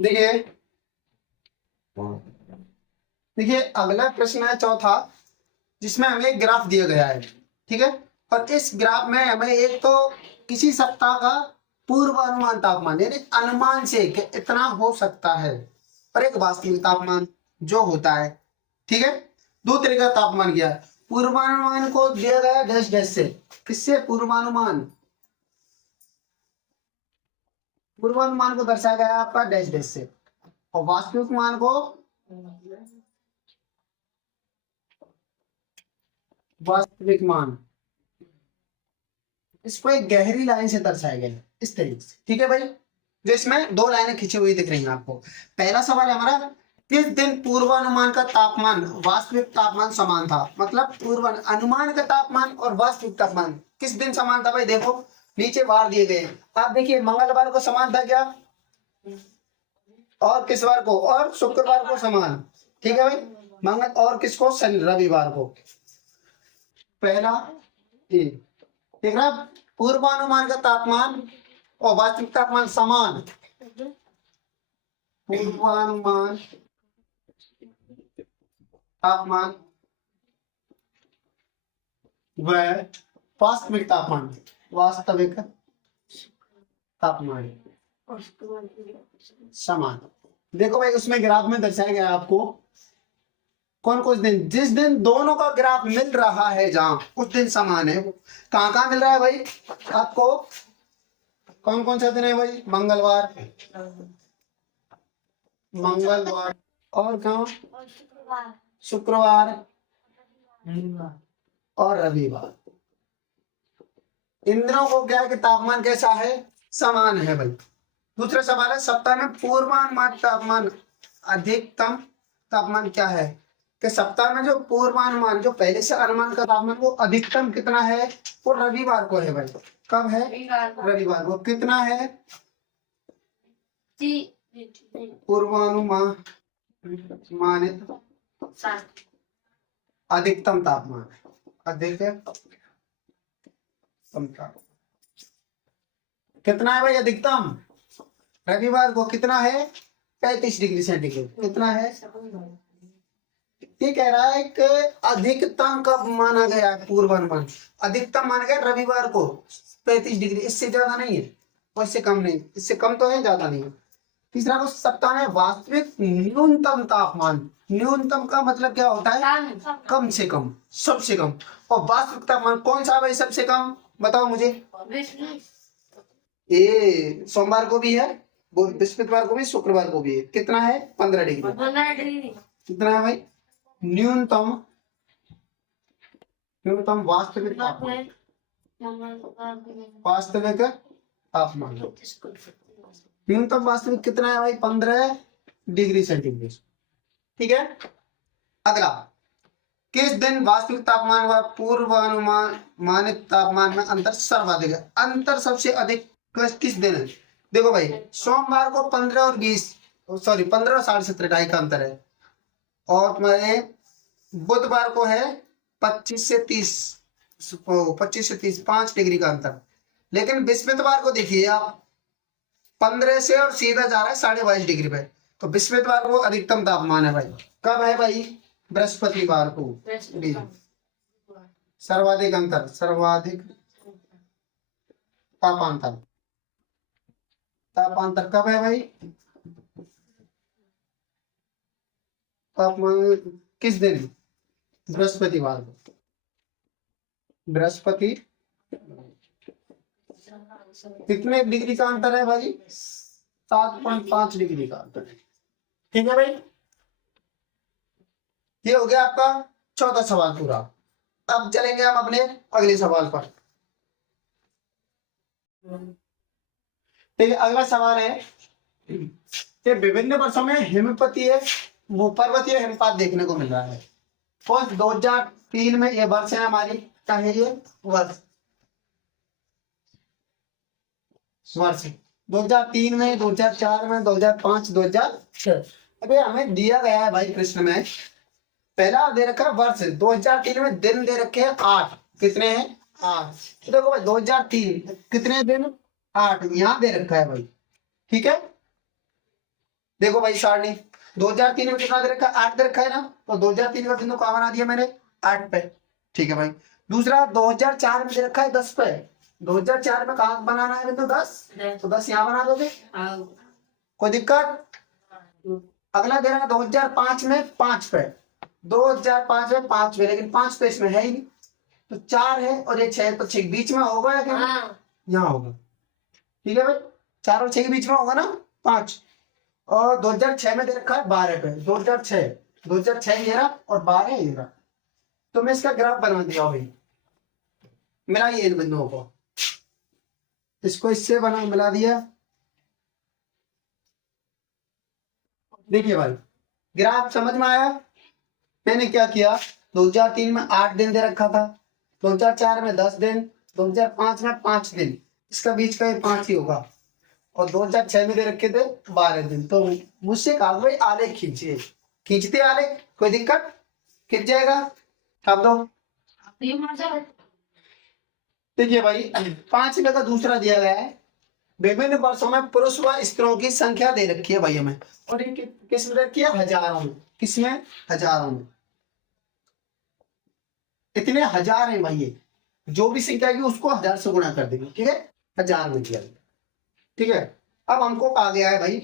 देखिए देखिए अगला प्रश्न है चौथा, जिसमें हमें एक ग्राफ दिया गया है। ठीक है, और इस ग्राफ में हमें एक तो किसी सप्ताह का पूर्वानुमान तापमान यानी अनुमान से कि इतना हो सकता है, और एक वास्तविक तापमान जो होता है। ठीक है, दो तरह का तापमान किया है। पूर्वानुमान को दिया गया डैश डैश से। किससे? पूर्वानुमान पूर्वानुमान को दर्शाया गया आपका डैश डैश से, और वास्तविक मान को वास्तविक मान इसको एक गहरी लाइन से दर्शाया गया है इस तरीके से। ठीक है भाई, जो इसमें दो लाइनें खींची हुई दिख रही हैं आपको। पहला सवाल हमारा, किस दिन पूर्वानुमान का तापमान वास्तविक तापमान समान था? मतलब पूर्वानुमान का तापमान और वास्तविक तापमान किस दिन समान था भाई? देखो नीचे बार दिए गए हैं, आप देखिए मंगलवार को समान था क्या, और किस बार को? और शुक्रवार को समान। ठीक है भाई, मंगल और किसको? शनि रविवार को। पहला ए देख रहा, पूर्वानुमान का तापमान और वास्तविक तापमान समान। पूर्वानुमान तापमान व वास्तविक तापमान समान। देखो भाई उसमें ग्राफ में दर्शाया गया आपको कौन कौन दिन, जिस दिन दोनों का ग्राफ मिल रहा है जहां उस दिन समान है। कहाँ कहाँ मिल रहा है भाई आपको? कौन कौन सा दिन है भाई? मंगलवार और कहाँ? शुक्रवार और रविवार। इन दिनों को क्या है कि तापमान कैसा है? समान है भाई। दूसरा सवाल है, सप्ताह में पूर्वानुमान तापमान अधिकतम तापमान क्या है? कि सप्ताह में जो पूर्वानुमान जो पहले से अनुमान का तापमान वो अधिकतम कितना है? वो रविवार को है भाई। कब है? रविवार को। कितना है? पूर्वानुमान मानित अधिकतम तापमान कितना है भाई? अधिकतम रविवार को कितना है? 35 डिग्री सेंटीग्रेड। कितना है? ये कह रहा है कि अधिकतम कब माना गया? पूर्वानुमान अधिकतम माना गया रविवार को 35 डिग्री, इससे ज्यादा नहीं है और इससे कम नहीं। इससे कम तो है, ज्यादा नहीं है। तीसरा को सप्ताह में वास्तविक न्यूनतम तापमान। न्यूनतम का मतलब क्या होता है? कम से कम, सबसे कम। और वास्तविक तापमान कौन सा भाई सबसे कम? बताओ मुझे। ये सोमवार को भी है, बृहस्पतिवार को भी, शुक्रवार को भी है। कितना है? 15 डिग्री। कितना है भाई? न्यूनतम वास्तविक तापमान न्यूनतम वास्तविक कितना है भाई? 15 डिग्री सेंटीग्रेड। ठीक है, अगला, किस दिन वास्तविक तापमान व पूर्वानुमान मानित तापमान में अंतर सर्वाधिक है? अंतर सबसे अधिक किस दिन है? देखो भाई सोमवार को 15 और 15 और 17.5 ढाई का अंतर है, और तुम्हारे बुधवार को है 25 से 30 5 डिग्री का अंतर। लेकिन बृहस्पतिवार को देखिए आप 15 से और सीधा जा रहा है 22.5 डिग्री पे, तो बृहस्पतिवार को अधिकतम तापमान है भाई। कब है भाई? बृहस्पतिवार को। सर्वाधिक अंतर, सर्वाधिक तापांतर कब है भाई? तापमान किस दिन? बृहस्पतिवार को। बृहस्पति कितने डिग्री का अंतर है भाई? 7.5 डिग्री का अंतर है। ठीक है भाई, ये हो गया आपका चौथा सवाल पूरा। अब चलेंगे हम अपने अगले सवाल पर। ठीक है, अगला सवाल है कि विभिन्न वर्षों में हिमपातीय पर्वतीय हिमपात देखने को मिल रहा है। कौन? 2003 में ये वर्ष है हमारी, क्या है ये वर्ष? 2003 में, 2004 में, 2005, 2006। अभी हमें दिया गया है भाई प्रश्न में, पहला दे रखा है वर्ष 2003 में, दिन दे रखे हैं 8। कितने हैं? 8। तो देखो भाई 2003 कितने दिन? 8 यहाँ दे रखा है भाई। ठीक है, देखो भाई सारणी 2003 में कितना दे रखा है, 8 दे रखा है ना, तो 2003 का बिंदु कहाँ बना दिया मैंने, 8 पे। ठीक है भाई। दूसरा 2004 में दे रखा है 10 पे, 2004 में कहाँ बनाना है बिंदु, 10, तो 10 यहाँ बना दोगे, कोई दिक्कत। अगला दे रहा है 2005 में 5 पे, 2005 में 5 पे, लेकिन 5 तो इसमें है ही नहीं, तो 4 है और ये 6, तो 6 बीच में होगा या क्या, यहाँ होगा। ठीक है भाई, 4 और 6 के बीच में होगा ना 5। और 2006 में दे रखा है 12 पे, 2006 ये रहा और 12 ये रहा, तो मैं इसका ग्राफ बना दिया भाई, मिलाइए इन बिंदुओं को, इसको इससे बना मिला दिया। देखिए भाई ग्राफ समझ में आया। मैंने क्या किया, 2003 में 8 दिन दे रखा था, 2004 में 10 दिन, 2005 में 5 दिन, इसका बीच का ये 5 ही होगा, और 2006 में दे रखे थे 12 दिन। तो मुझसे कहा भाई आलेख खींचिए, खींचते आलेख, कोई दिक्कत, खींच जाएगा। छाप दो। देखिए भाई 5 में का दूसरा दिया गया है, विभिन्न वर्षों में पुरुष व स्त्रियों की संख्या दे रखी है भाई हमें, और ये किस में रखी है, हजारों में, किसमें, हजारों में, इतने हजार है भाई, ये जो भी संख्या की उसको 1000 से गुणा कर देंगे, ठीक है, 1000 में दिया। ठीक है, अब हमको कहा गया है भाई,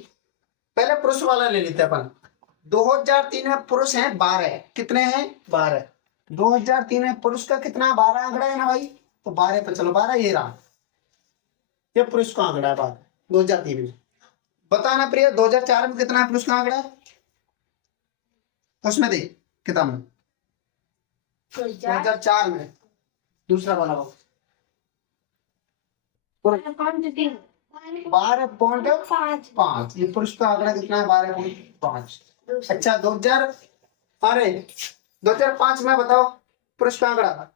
पहले पुरुष वाला ले लेते हैं अपन। 2003 में पुरुष हैं 12, कितने हैं, 12। 2003 में पुरुष का कितना, 12 आंकड़ा है ना भाई, तो 12 पे चलो, 12 ये रहा, ये पुरुष का आंकड़ा है 12 2003 में। बताना प्रिय 2004 में कितना है पुरुष का आंकड़ा, उसमें देख किताब में 2004 में दूसरा वाला 12.5, ये पुरुष का आंकड़ा कितना है, 12.5। अच्छा 2005 में बताओ पुरुष का आंकड़ा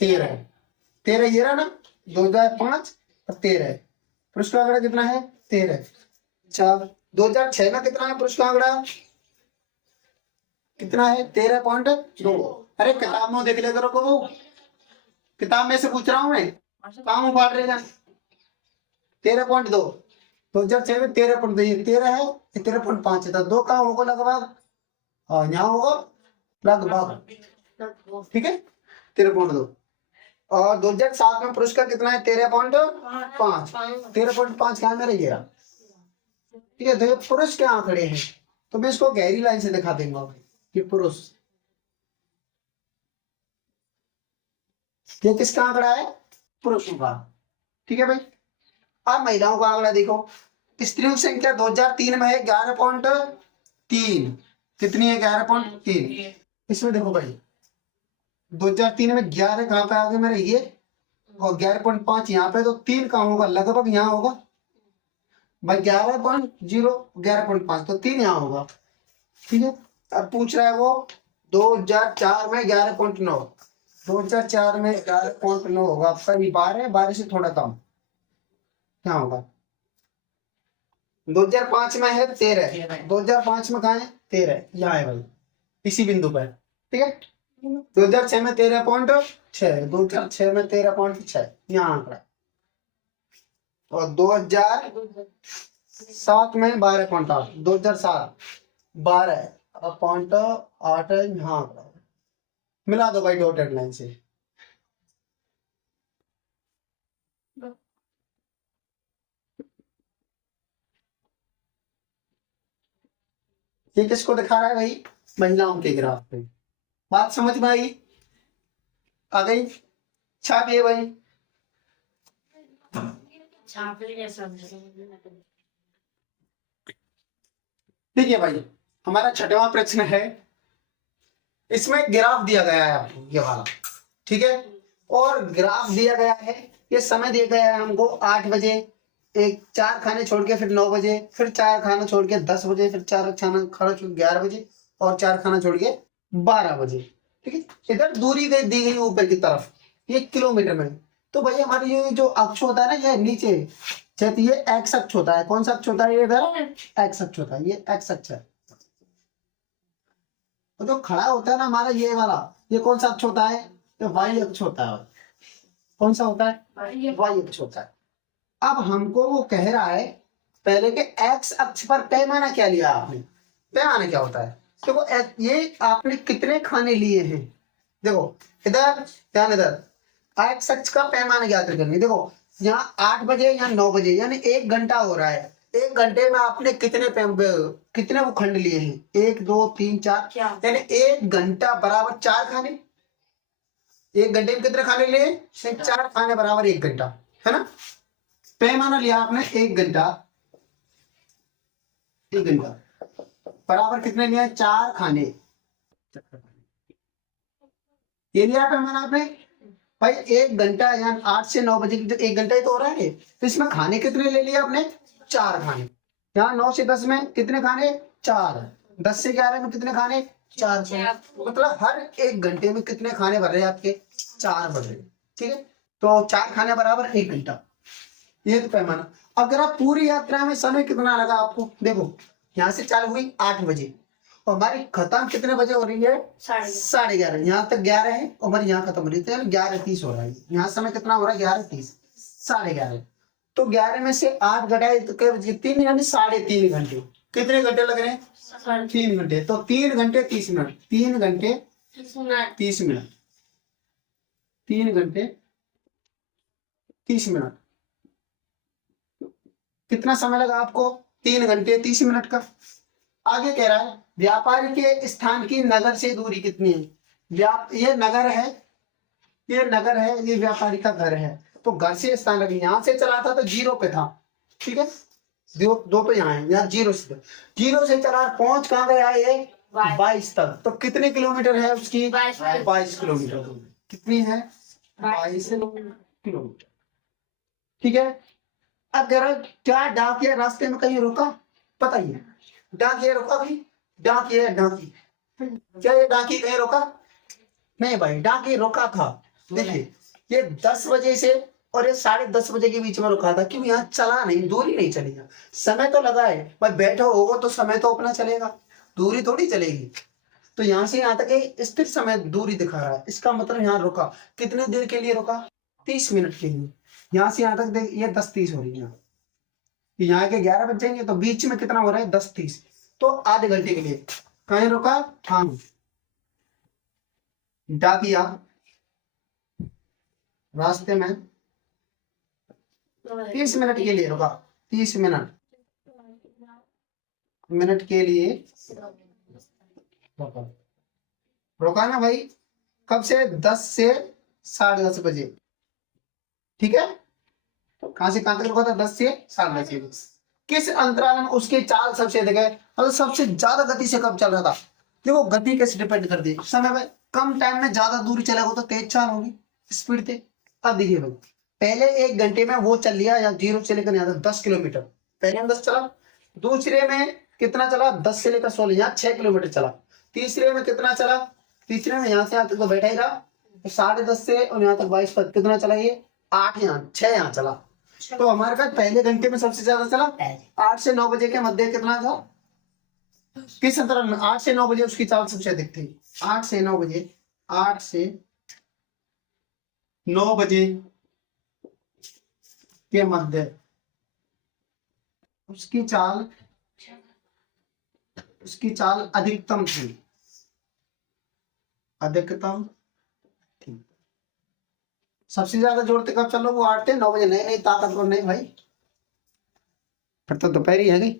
13, 13 ये रहा ना, 2005 और 13, पुरुष का आंकड़ा कितना है, 13। अच्छा 2006 में कितना है पुरुष का आंकड़ा, कितना है, 13.2। अरे किताब में देख ले करो को, किताब में से पूछ रहा हूं मैं, काम बांट रहे हैं। 13.2, 2006 में 13.2, ये 13 है, ये 13.5 था, 2 काम होगा लगभग, और यहाँ होगा लगभग, ठीक है 13.2। और 2007 में पुरुष का कितना है, 13.5, 13.5 कहाँ में रहिएगा, ठीक है। तो ये पुरुष के आंकड़े हैं, तो मैं इसको गहरी लाइन से दिखा दूंगा कि पुरुष, ये किसका आंकड़ा है, पुरुषों का, ठीक है भाई। अब महिलाओं का आंकड़ा देखो, स्त्रियों की संख्या 2003 में है 11.3, कितनी है, 11.3। इसमें देखो भाई 2003 में 11 कहाँ पे आ गए मेरे ये, और 11.5 यहाँ पे, तो 3 कहाँ होगा, लगभग यहाँ होगा भाई, 11.0, 11.5, तो 3 यहाँ होगा, ठीक है। अब पूछ रहा है वो 2004 में 11.9, 2004 में 11.9 होगा आपका, ये 12 से थोड़ा कम, क्या होगा, 2005 में है 13, 2005 में कहा है 13, यहाँ है भाई इसी बिंदु पर, ठीक है। 2006 में 13.6, 2006 में 13.6 यहाँ आंकड़ा, और 2007 में 12.8, 2007 12.8 यहाँ आंकड़ा, मिला दो भाई डॉटेड लाइन से। ये किसको दिखा रहा है भाई, महिलाओं के ग्राफ पे, बात समझ में आई, आ गई, छापिए भाई। देखिए भाई हमारा 6वां प्रश्न है, इसमें ग्राफ दिया गया है आपको ये वाला, ठीक है, और ग्राफ दिया गया है, ये समय दिया गया है हमको 8 बजे, एक 4 खाने छोड़ के फिर 9 बजे, फिर 4 खाना छोड़ के 10 बजे, फिर 4 खाना छोड़ के 11 बजे, और 4 खाना छोड़ के 12 बजे, ठीक है। इधर दूरी गई दी गई ऊपर की तरफ, ये किलोमीटर में, तो भाई हमारी ये जो अक्ष होता है ना, ये नीचे ये एक्स अक्ष होता है, कौन सा अक्ष होता है, ये इधर एक्स अक्ष होता है, ये एक्स अक्ष है। तो जो खड़ा होता है ना हमारा ये वाला, ये कौन सा अक्ष होता है, ये वाई अक्ष होता है, कौन सा होता है, वाई अक्ष होता है। अब हमको वो कह रहा है पहले के एक्स अक्ष पर पैमाना क्या लिया आपने? पैमाना क्या होता है? देखो ये आपने कितने खाने लिए हैं, देखो इधर ध्यान, इधर एक्स अक्ष का पैमाना ज्ञात करनी। देखो यहाँ 8 बजे या 9 बजे यानी 1 घंटा हो रहा है। 1 घंटे में आपने कितने वो खंड लिए हैं? 1 2 3 4, यानी 1 घंटा बराबर 4 खाने। 1 घंटे में कितने खाने लिए? 4 खाने बराबर 1 घंटा, है ना। पैमाना लिया आपने 1 घंटा, 1 घंटा बराबर कितने लिया? 4 खाने। ये लिया पैमाना आपने भाई। 1 घंटा यानी 8 से 9 बजे की 1 घंटा ही तो हो रहा है, तो इसमें खाने कितने ले लिए आपने? 4 खाने। यहाँ 9 से 10 में कितने खाने? 4। 10 से 11 में कितने खाने? 4। मतलब हर 1 घंटे में कितने खाने भर रहे हैं आपके? 4 भर रहे। ठीक है, तो 4 खाने बराबर 1 घंटा, ये तो पैमाना। अगर आप पूरी यात्रा में समय कितना लगा आपको, देखो यहाँ से चालू हुई 8 बजे और हमारी खत्म कितने बजे हो रही है? 11:30। यहाँ तक 11 है और हमारी यहाँ खत्म हो रही है 11:30 हो रहा है। यहाँ समय कितना हो रहा है? 11:30, 11:30। तो 11 में से 8 घटाए तो 3 यानी 3.5 घंटे। कितने घंटे लग रहे हैं? 3 घंटे। तो 3 घंटे 30 मिनट, 3 घंटे 30 मिनट, 3 घंटे 30 मिनट। कितना समय लगा आपको? 3 घंटे 30 मिनट का। आगे कह रहा है व्यापारी के स्थान की नगर से दूरी कितनी है? ये नगर है, ये नगर है, ये व्यापारी का घर है। तो घर से स्थान लगे, यहाँ से चला था तो 0 पे था, ठीक है, 2 तो यहाँ है, यहाँ 0 से चला, पहुंच कहाँ गया? ये 22 तक। तो कितने किलोमीटर है उसकी? 22 किलोमीटर। कितनी है? 22 किलोमीटर। ठीक है। अगर क्या डाकिया रास्ते में कहीं रुका? पता ही है, डाकिया रुका कहीं? डाकिया डाकी, क्या ये डाकी कहीं रुका? नहीं भाई, डाकी रुका था। देखिए ये 10 बजे से और ये 10:30 बजे के बीच में रुका था, क्यों? यहाँ चला नहीं, दूरी नहीं चलेगा। समय तो लगा है भाई, बैठो होगा तो समय तो अपना चलेगा, दूरी थोड़ी चलेगी। तो यहाँ से यहाँ तक एक स्थिर समय दूरी दिखा रहा है, इसका मतलब यहाँ रुका। कितने देर के लिए रुका? 30 मिनट के लिए। यहाँ से यहाँ तक देख, ये 10:30 हो रही है, यहाँ के 11 बज जाएंगे, तो बीच में कितना हो रहा है? 10:30। तो आधे घंटे के लिए कहीं रुका? हाँ, डाकिया रास्ते में 30 मिनट के लिए रुका। 30 मिनट के लिए रुका। रुका ना भाई, कब से? 10 से 10:30 बजे, ठीक है। कहां से कहां तक रुका था? 10 से 10:30। किस अंतराल में उसकी चाल सबसे अधिक है? मतलब सबसे ज्यादा गति से कब चल रहा था? देखो गति कैसे डिपेंड कर दी, समय में कम टाइम में ज्यादा दूरी चलेगा तो तेज चाल होगी, स्पीड थे। अब देखिए भाई, पहले 1 घंटे में वो चल लिया, या 0 से लेकर यहाँ तक 10 किलोमीटर, पहले में 10 चला। दूसरे में कितना चला? 10 से लेकर 16, यहाँ 6 किलोमीटर चला। तीसरे में कितना चला? तीसरे में यहाँ से यहाँ तक तो बैठा ही रहा, 10:30 से और यहाँ तक 22 तक कितना चला? ये 8, यहाँ 6 यहाँ चला। तो हमारे पास पहले घंटे में सबसे ज्यादा चला 8 से 9 बजे के मध्य कितना था? किस अंतराल में? 8 से 9 बजे उसकी चाल सबसे अधिक थी। 8 से 9 बजे, 8 से 9 बजे के मध्य उसकी चाल अधिकतम थी, अधिकतम थी। सबसे ज्यादा जोड़ते कब चलो? वो 8 से 9 बजे। नहीं ताकतवर नहीं भाई, फिर तो दोपहर ही है गई।